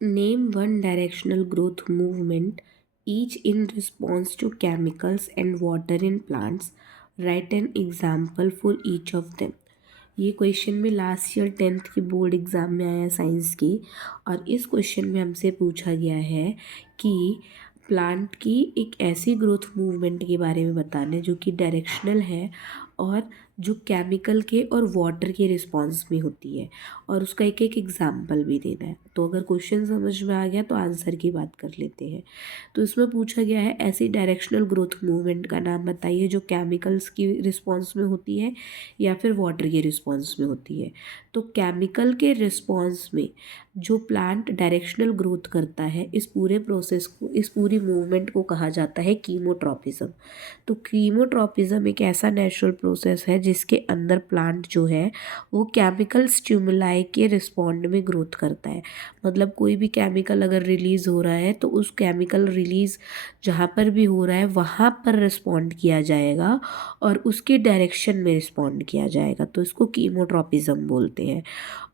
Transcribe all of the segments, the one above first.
Name one directional growth movement, each in response to chemicals and water in plants. Write an example for each of them. ये question में last year 10th की board exam में आया science की। और इस question में हमसे पूछा गया है कि प्लांट की एक ऐसी ग्रोथ मूवमेंट के बारे में बताना है जो कि डायरेक्शनल है और जो केमिकल के और वाटर के रिस्पॉन्स में होती है, और उसका एक एक एग्जाम्पल भी देना है। तो अगर क्वेश्चन समझ में आ गया तो आंसर की बात कर लेते हैं। तो इसमें पूछा गया है ऐसी डायरेक्शनल ग्रोथ मूवमेंट का नाम बताइए जो केमिकल्स की रिस्पॉन्स में होती है या फिर वाटर के रिस्पॉन्स में होती है। तो केमिकल के रिस्पॉन्स में जो प्लांट डायरेक्शनल ग्रोथ करता है, इस पूरे प्रोसेस को, इस पूरी मूवमेंट को कहा जाता है कीमोट्रॉपिज्म। तो कीमोट्रॉपिज्म एक ऐसा नेचुरल प्रोसेस है जिसके अंदर प्लांट जो है वो केमिकल स्टिमुलाई के रिस्पॉन्ड में ग्रोथ करता है। मतलब कोई भी केमिकल अगर रिलीज़ हो रहा है तो उस केमिकल रिलीज़ जहाँ पर भी हो रहा है वहाँ पर रिस्पॉन्ड किया जाएगा और उसके डायरेक्शन में रिस्पॉन्ड किया जाएगा। तो इसको कीमोट्रॉपिज्म बोलते हैं।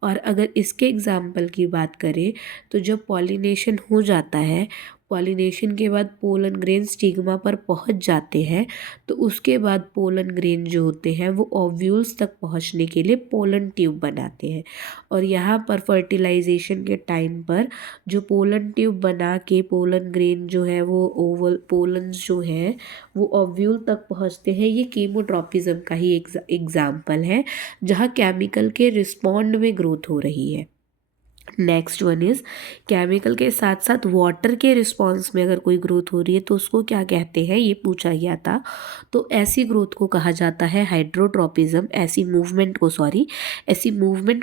और अगर इसके एग्जाम्पल की बात करें तो जब पॉलिनेशन हो जाता है, पॉलिनेशन के बाद पोलन ग्रेन स्टिग्मा पर पहुंच जाते हैं, तो उसके बाद पोलन ग्रेन जो होते हैं वो ओव्यूल्स तक पहुंचने के लिए पोलन ट्यूब बनाते हैं। और यहाँ पर फर्टिलाइजेशन के टाइम पर जो पोलन ट्यूब बना के पोलन ग्रेन जो है वो ओवल पोलन्स जो है वो ओव्यूल तक पहुँचते हैं। ये कीमोट्रॉपिज्म का ही एग्जाम्पल है जहाँ केमिकल के रिस्पॉन्ड में ग्रोथ हो रही है। नेक्स्ट वन इज़ केमिकल के साथ साथ वाटर के रिस्पॉन्स में अगर कोई ग्रोथ हो रही है तो उसको क्या कहते हैं, ये पूछा गया था। तो ऐसी ग्रोथ को कहा जाता है हाइड्रोट्रोपिज्म। ऐसी मूवमेंट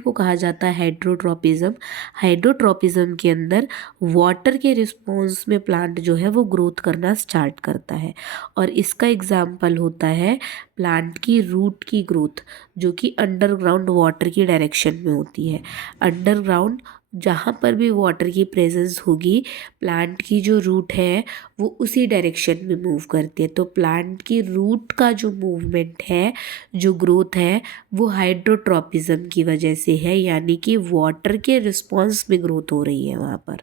को कहा जाता है हाइड्रोट्रोपिज्म। हाइड्रोट्रोपिज्म के अंदर वाटर के रिस्पॉन्स में प्लांट जो है वो ग्रोथ करना स्टार्ट करता है। और इसका एग्जाम्पल होता है प्लांट की रूट की ग्रोथ, जो कि अंडरग्राउंड वाटर की डायरेक्शन में होती है। अंडरग्राउंड जहाँ पर भी वाटर की प्रेजेंस होगी, प्लांट की जो रूट है वो उसी डायरेक्शन में मूव करती है। तो प्लांट की रूट का जो मूवमेंट है, जो ग्रोथ है, वो हाइड्रोट्रोपिज्म की वजह से है, यानी कि वाटर के रिस्पॉन्स में ग्रोथ हो रही है वहाँ पर।